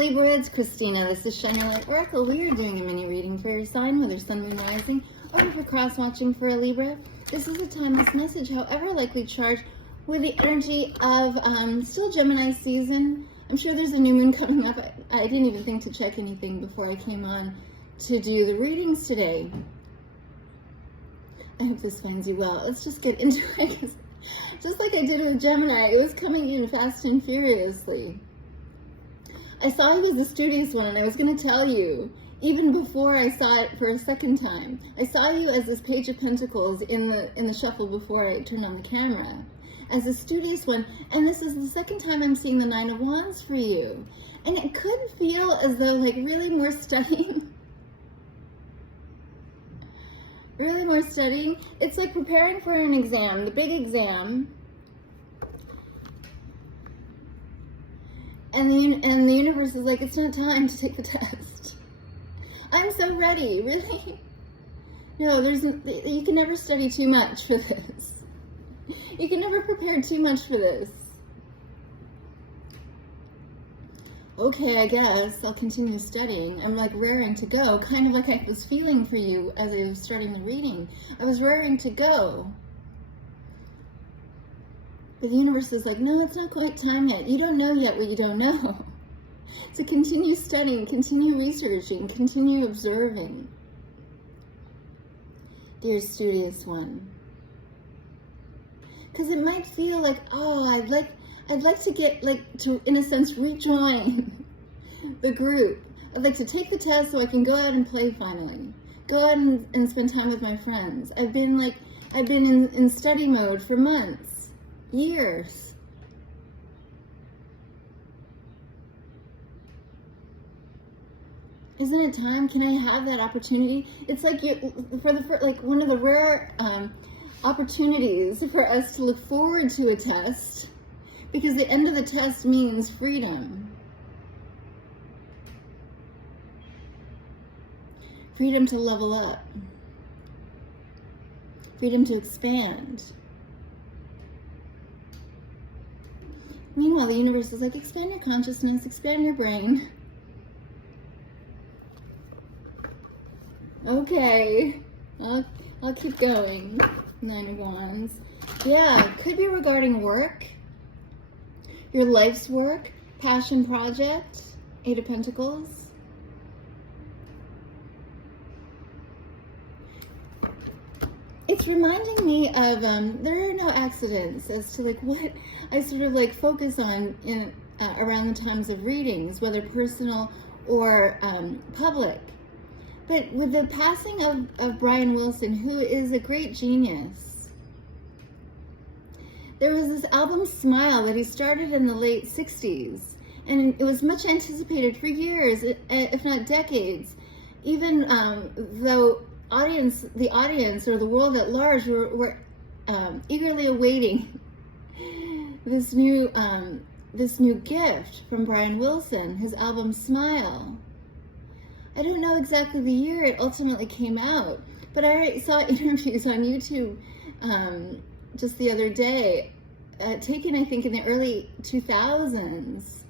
Libra, it's Christina. This is Shine Your Light Oracle. We are doing a mini reading for your sign, whether Sun, Moon, Rising, or if you're cross-watching for a Libra. This is a timeless message, however likely charged with the energy of still Gemini season. I'm sure there's a new moon coming up. I didn't even think to check anything before I came on to do the readings today. I hope this finds you well. Let's just get into it, because just like I did with Gemini, it was coming in fast and furiously. I saw he was the studious one, and I was going to tell you, even before I saw it for a second time, I saw you as this Page of Pentacles in the shuffle before I turned on the camera, as a studious one, and this is the second time I'm seeing the Nine of Wands for you. And it could feel as though, like, really more studying. Really more studying. It's like preparing for an exam, the big exam. And the universe is like, it's not time to take the test. I'm so ready, really? No, you can never study too much for this. You can never prepare too much for this. Okay, I guess I'll continue studying. I'm like raring to go, kind of like I was feeling for you as I was starting the reading. I was raring to go. But the universe is like, no, it's not quite time yet. You don't know yet what you don't know. So continue studying, continue researching, continue observing. Dear studious one. Because it might feel like, oh, I'd like to get, like, to, in a sense, rejoin the group. I'd like to take the test so I can go out and play finally. Go out and spend time with my friends. I've been in study mode for months, years. Isn't it time? Can I have that opportunity? It's like like one of the rare opportunities for us to look forward to a test, because the end of the test means freedom. Freedom to level up. Freedom to expand. Meanwhile, the universe is like, expand your consciousness, expand your brain. Okay, I'll keep going. Nine of Wands. Yeah, could be regarding work, your life's work, passion project. Eight of Pentacles. It's reminding me of, there are no accidents as to like what I sort of like focus on in around the times of readings, whether personal or public. But with the passing of Brian Wilson, who is a great genius, there was this album Smile that he started in the late 60s, and it was much anticipated for years, if not decades, even though the audience or the world at large were eagerly awaiting this new gift from Brian Wilson, his album Smile. I don't know exactly the year it ultimately came out, but I saw interviews on YouTube just the other day, taken I think in the early 2000s,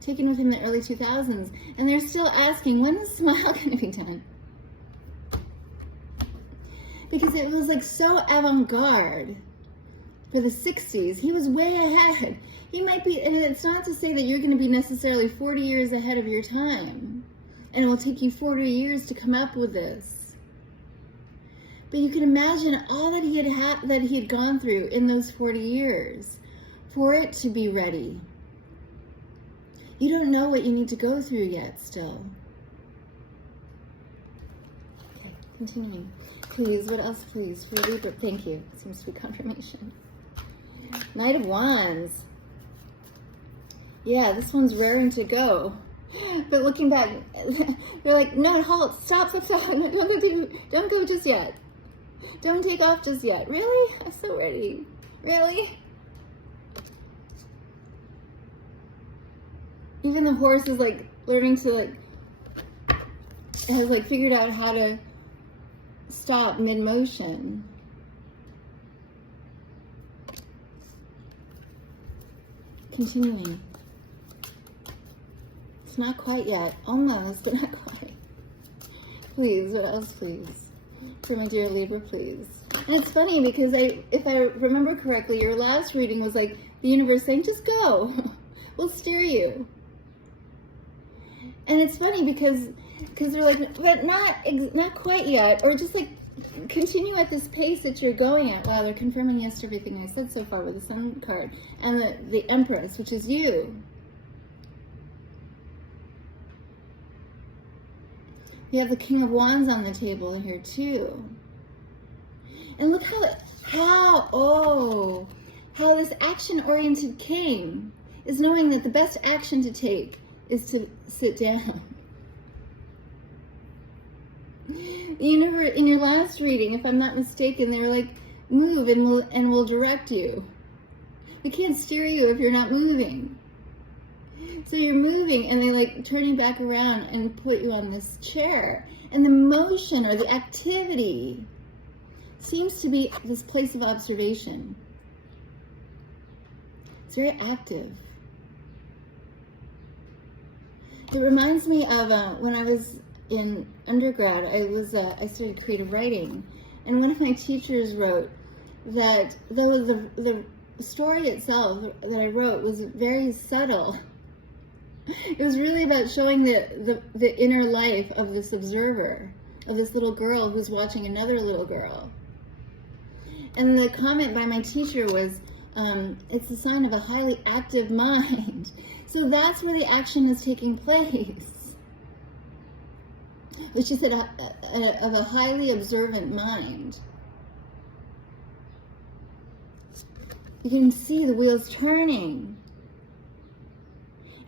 taken within the early 2000s, and they're still asking, when is Smile going to be done? Because it was like so avant-garde for the 60s. He was way ahead. He might be, and it's not to say that you're going to be necessarily 40 years ahead of your time, and it will take you 40 years to come up with this. But you can imagine all that he had gone through in those 40 years for it to be ready. You don't know what you need to go through yet still. Okay, continuing. Please, what else, please? For Libra, thank you. Seems to be confirmation. Knight of Wands. Yeah, this one's raring to go. But looking back, you're like, no, halt, stop. Don't go just yet. Don't take off just yet. Really? I'm so ready. Really? Even the horse is like learning to has like figured out how to stop mid-motion. Continuing. Almost, not quite yet. Almost, but not quite. Please, what else, please? For my dear Libra, please. And it's funny because if I remember correctly, your last reading was like the universe saying, just go. We'll steer you. And it's funny because they're like, but not quite yet, or just like continue at this pace that you're going at. Wow, they're confirming yes to everything I said so far with the Sun card and the Empress, which is you. You have the King of Wands on the table here too. And look how this action-oriented king is knowing that the best action to take is to sit down. In your last reading, if I'm not mistaken, they were like, move and we'll direct you. We can't steer you if you're not moving. So you're moving and they like turn you back around and put you on this chair. And the motion or the activity seems to be this place of observation. It's very active. It reminds me of when I was in undergrad, I studied creative writing, and one of my teachers wrote that though the story itself that I wrote was very subtle, it was really about showing the inner life of this observer, of this little girl who's watching another little girl. And the comment by my teacher was, it's a sign of a highly active mind. So that's where the action is taking place. Which is of a highly observant mind. You can see the wheels turning.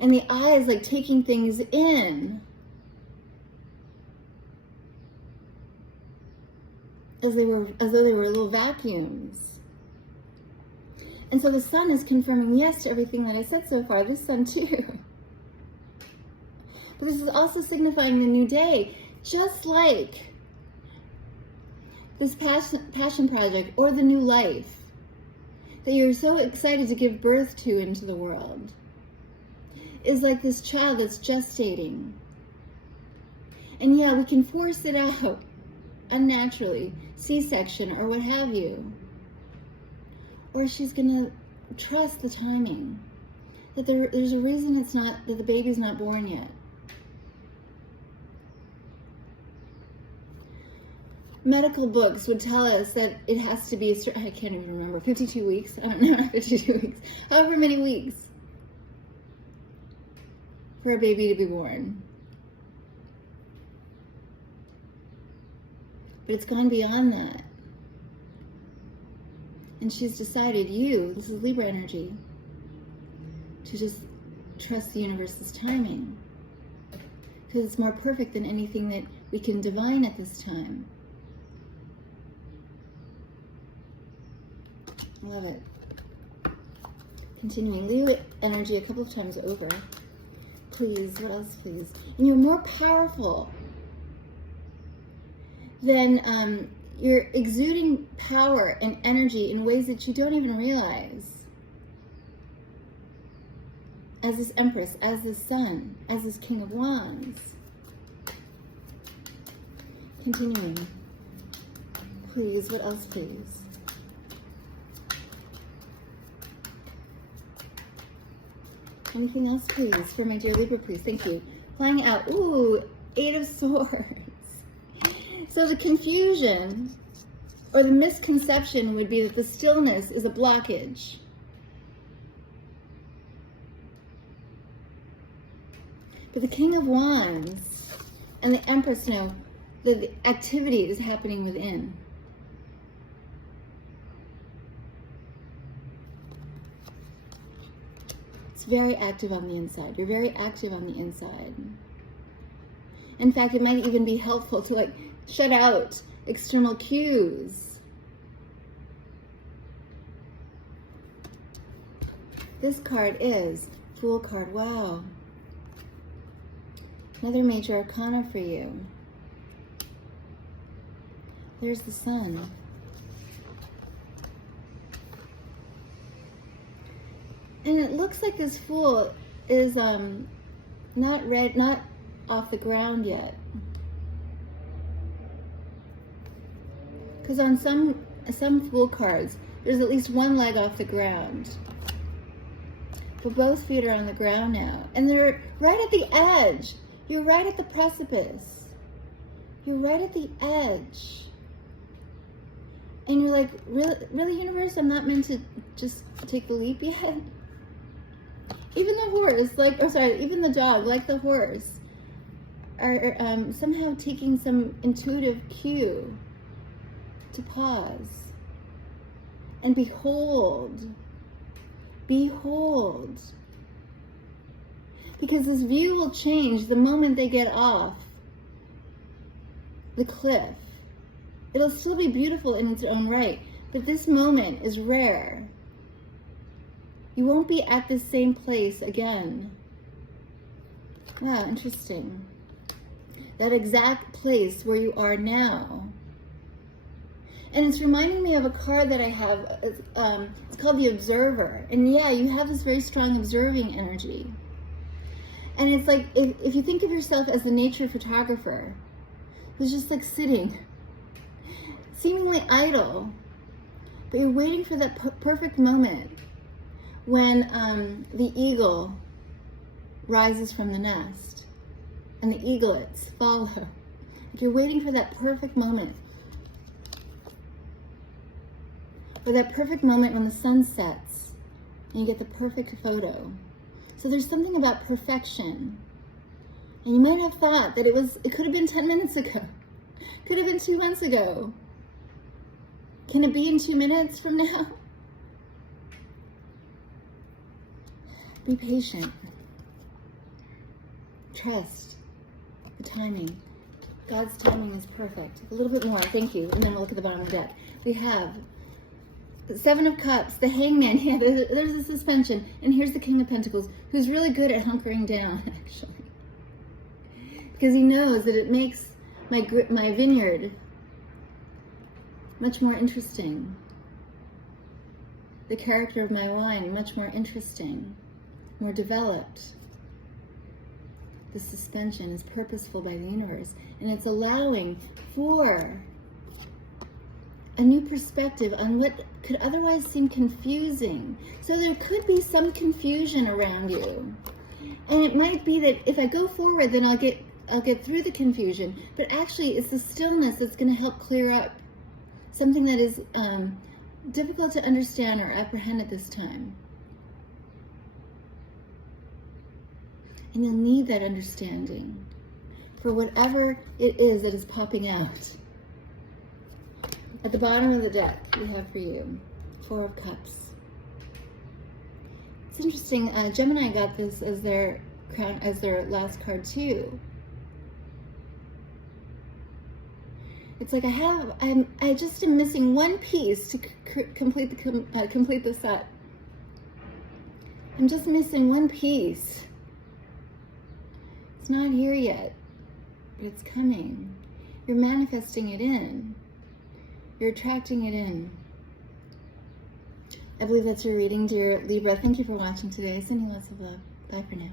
And the eyes like taking things in. As though they were little vacuums. And so the Sun is confirming yes to everything that I said so far. This Sun too. But this is also signifying the new day. Just like this passion project or the new life that you're so excited to give birth to into the world is like this child that's gestating. And yeah, we can force it out unnaturally, C-section or what have you. Or she's gonna trust the timing, that there's a reason that the baby's not born yet. Medical books would tell us that it has to be, I can't even remember, 52 weeks? I don't know, not 52 weeks. However many weeks for a baby to be born. But it's gone beyond that. And she's decided, this is Libra energy, to just trust the universe's timing. Because it's more perfect than anything that we can divine at this time. I love it. Continuing, Leo energy a couple of times over. Please, what else, please? And you're more powerful than you're exuding power and energy in ways that you don't even realize. As this Empress, as this Sun, as this King of Wands. Continuing. Please, what else, please? Anything else, please? For my dear Libra, please. Thank you. Flying out. Ooh, 8 of Swords. So the confusion or the misconception would be that the stillness is a blockage. But the King of Wands and the Empress know that the activity is happening within. It's very active on the inside. You're very active on the inside. In fact, it might even be helpful to like shut out external cues. This card is Fool card. Wow. Another major arcana for you. There's the Sun. And it looks like this Fool is not off the ground yet. Because on some Fool cards, there's at least one leg off the ground. But both feet are on the ground now. And they're right at the edge. You're right at the precipice. You're right at the edge. And you're like, really, universe? I'm not meant to just take the leap yet? Even the horse, even the dog, like the horse, are somehow taking some intuitive cue to pause and behold. Behold. Because this view will change the moment they get off the cliff. It'll still be beautiful in its own right, but this moment is rare. You won't be at the same place again. Wow, interesting. That exact place where you are now. And it's reminding me of a card that I have. It's called the Observer. And yeah, you have this very strong observing energy. And it's like, if you think of yourself as a nature photographer who's just like sitting, seemingly idle, but you're waiting for that perfect moment when the eagle rises from the nest and the eaglets follow. Like you're waiting for that perfect moment. Or that perfect moment when the sun sets and you get the perfect photo. So there's something about perfection. And you might have thought that it could have been 10 minutes ago. Could have been 2 months ago. Can it be in 2 minutes from now? Be patient. Trust the timing. God's timing is perfect. A little bit more, thank you. And then we'll look at the bottom of the deck. We have the Seven of Cups, the Hangman. Yeah, there's the suspension. And here's the King of Pentacles, who's really good at hunkering down, actually. Because he knows that it makes my vineyard much more interesting. The character of my wine much more interesting, more developed. The suspension is purposeful by the universe, and it's allowing for a new perspective on what could otherwise seem confusing. So there could be some confusion around you. And it might be that if I go forward, then I'll get through the confusion. But actually, it's the stillness that's going to help clear up something that is difficult to understand or apprehend at this time. And you'll need that understanding for whatever it is that is popping out. At the bottom of the deck, we have for you Four of Cups. It's interesting. Gemini got this as their last card too. It's like I just am missing one piece to complete the set. I'm just missing one piece. It's not here yet, but it's coming. You're manifesting it in. You're attracting it in. I believe that's your reading, dear Libra. Thank you for watching today. Sending lots of love. Bye for now.